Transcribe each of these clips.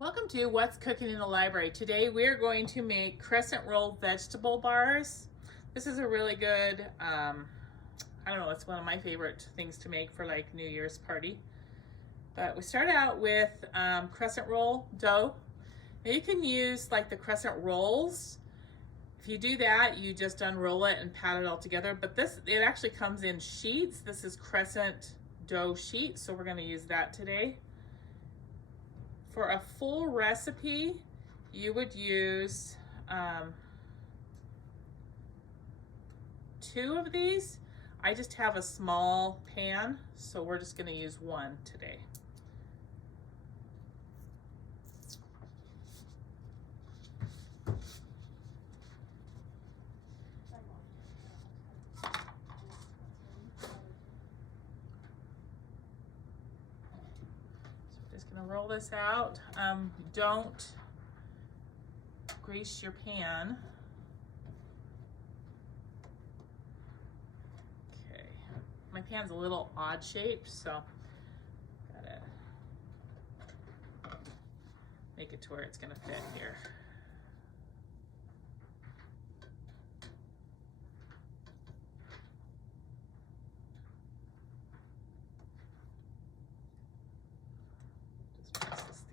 Welcome to What's Cooking in the Library. Today we're going to make crescent roll vegetable bars. This is a really good, I don't know, it's one of my favorite things to make for like New Year's party. But we start out with crescent roll dough. Now you can use like the crescent rolls. If you do that, you just unroll it and pat it all together. But it actually comes in sheets. This is crescent dough sheet, so we're going to use that today. For a full recipe, you would use 2 of these. I just have a small pan, so we're just going to use 1 today. Just gonna roll this out. Don't grease your pan. Okay, my pan's a little odd shaped, so gotta make it to where it's gonna fit here.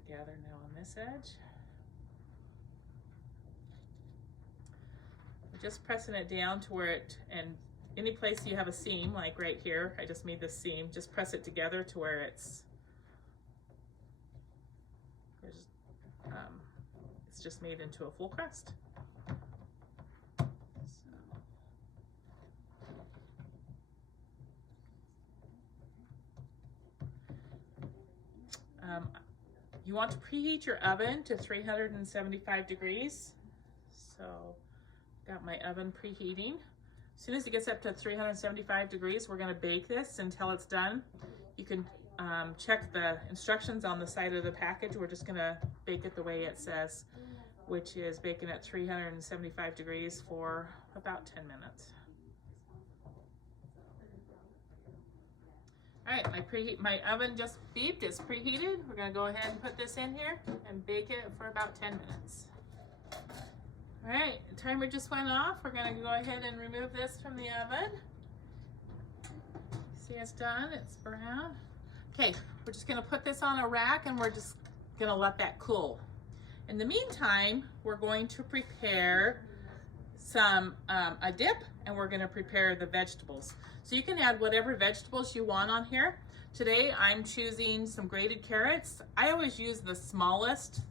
Together now on this edge. I'm just pressing it down to where it, and any place you have a seam, like right here, I just made this seam, just press it together to where it's just made into a full crust. You want to preheat your oven to 375 degrees. So got my oven preheating. As soon as it gets up to 375 degrees, we're going to bake this until it's done. You can check the instructions on the side of the package. We're just going to bake it the way it says, which is baking at 375 degrees for about 10 minutes. All right, my oven just beeped, it's preheated. We're gonna go ahead and put this in here and bake it for about 10 minutes. All right, the timer just went off. We're gonna go ahead and remove this from the oven. See, it's done, it's brown. Okay, we're just gonna put this on a rack and we're just gonna let that cool. In the meantime, we're going to prepare a dip, and we're gonna prepare the vegetables. So you can add whatever vegetables you want on here. Today I'm choosing some grated carrots. I always use the smallest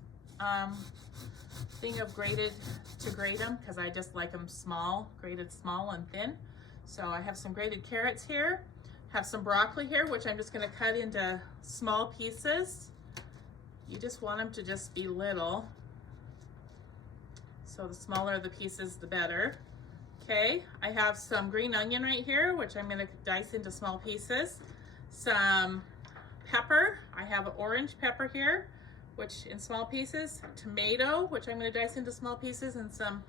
thing of grated to grate them because I just like them small, grated small and thin. So I have some grated carrots here, have some broccoli here, which I'm just gonna cut into small pieces. You just want them to just be little. So the smaller the pieces, the better. Okay, I have some green onion right here, which I'm gonna dice into small pieces. Some pepper, I have an orange pepper here, which in small pieces. Tomato, which I'm gonna dice into small pieces, and some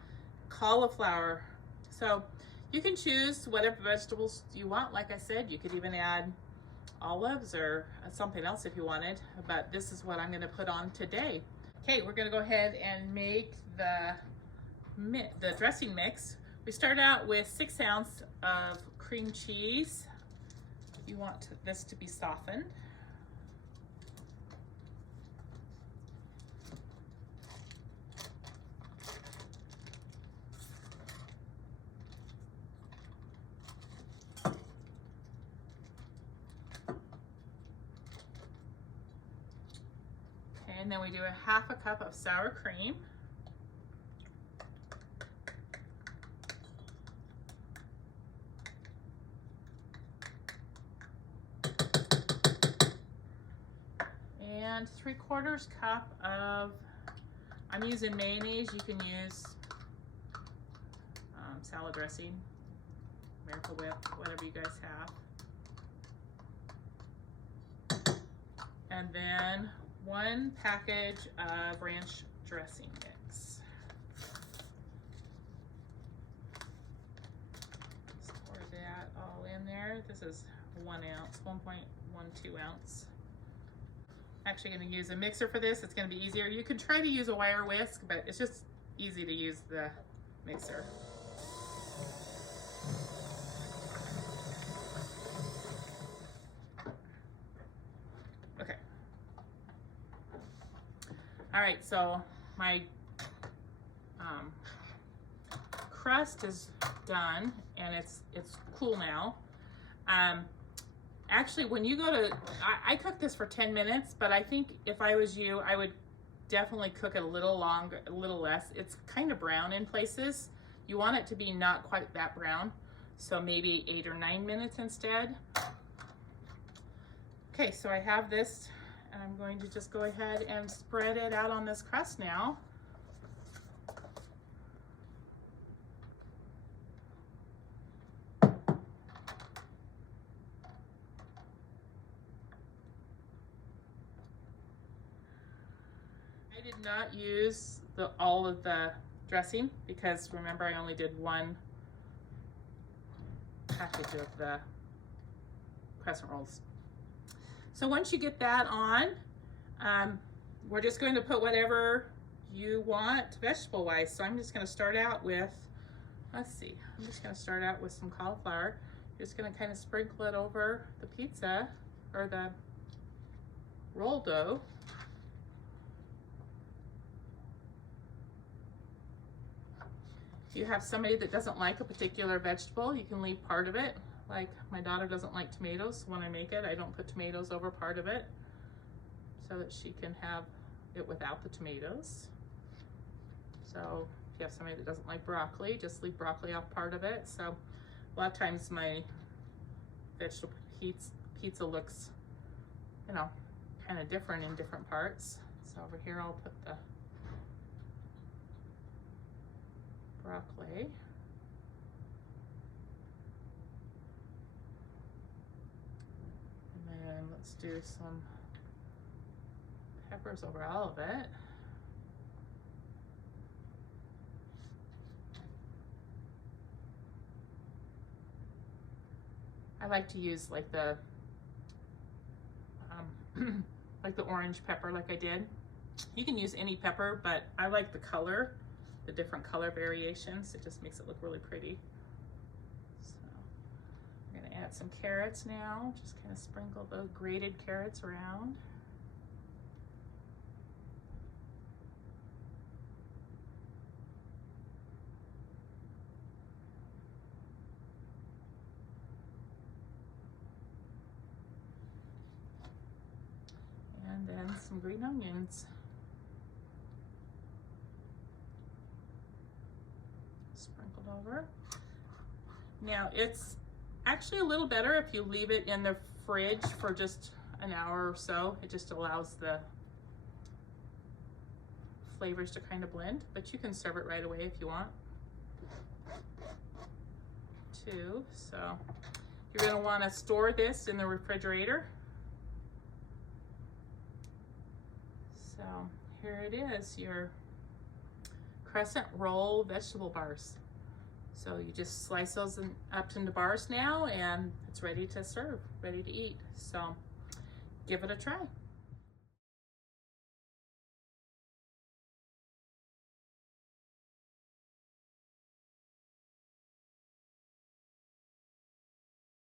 cauliflower. So you can choose whatever vegetables you want. Like I said, you could even add olives or something else if you wanted, but this is what I'm gonna put on today. Okay, we're gonna go ahead and make the dressing mix. We start out with 6 ounces of cream cheese. You want this to be softened. Okay, and then we do a 1/2 cup of sour cream. And 3/4 cup of, I'm using mayonnaise. You can use salad dressing, Miracle Whip, whatever you guys have. And then 1 package of ranch dressing mix. Just pour that all in there. This is 1 ounce, 1.12 ounce. actually going to use a mixer for this. It's going to be easier. You could try to use a wire whisk, but it's just easy to use the mixer. Okay. All right, so my crust is done and it's cool now. Actually, when you go to, I cooked this for 10 minutes, but I think if I was you, I would definitely cook it a little longer, a little less. It's kind of brown in places. You want it to be not quite that brown, so maybe 8 or 9 minutes instead. Okay, so I have this, and I'm going to just go ahead and spread it out on this crust now. I did not use all of the dressing because remember I only did one package of the crescent rolls. So once you get that on, we're just going to put whatever you want vegetable wise. So I'm just going to start out with, let's see, I'm just going to start out with some cauliflower. Just going to kind of sprinkle it over the pizza or the roll dough. If you have somebody that doesn't like a particular vegetable, you can leave part of it. Like my daughter doesn't like tomatoes. When I make it, I don't put tomatoes over part of it so that she can have it without the tomatoes. So if you have somebody that doesn't like broccoli, just leave broccoli off part of it. So a lot of times my vegetable pizza looks, you know, kind of different in different parts. So over here I'll put the broccoli. And then let's do some peppers over all of it. I like to use like the like the orange pepper like I did. You can use any pepper, but I like the color, the different color variations. It just makes it look really pretty. So I'm gonna add some carrots now. Just kind of sprinkle those grated carrots around. And then some green onions. Sprinkled over. Now it's actually a little better if you leave it in the fridge for just an hour or so. It just allows the flavors to kind of blend, but you can serve it right away if you want to. So you're going to want to store this in the refrigerator. So here it is, your crescent roll vegetable bars. So you just slice those up into bars now and it's ready to serve, ready to eat. So give it a try.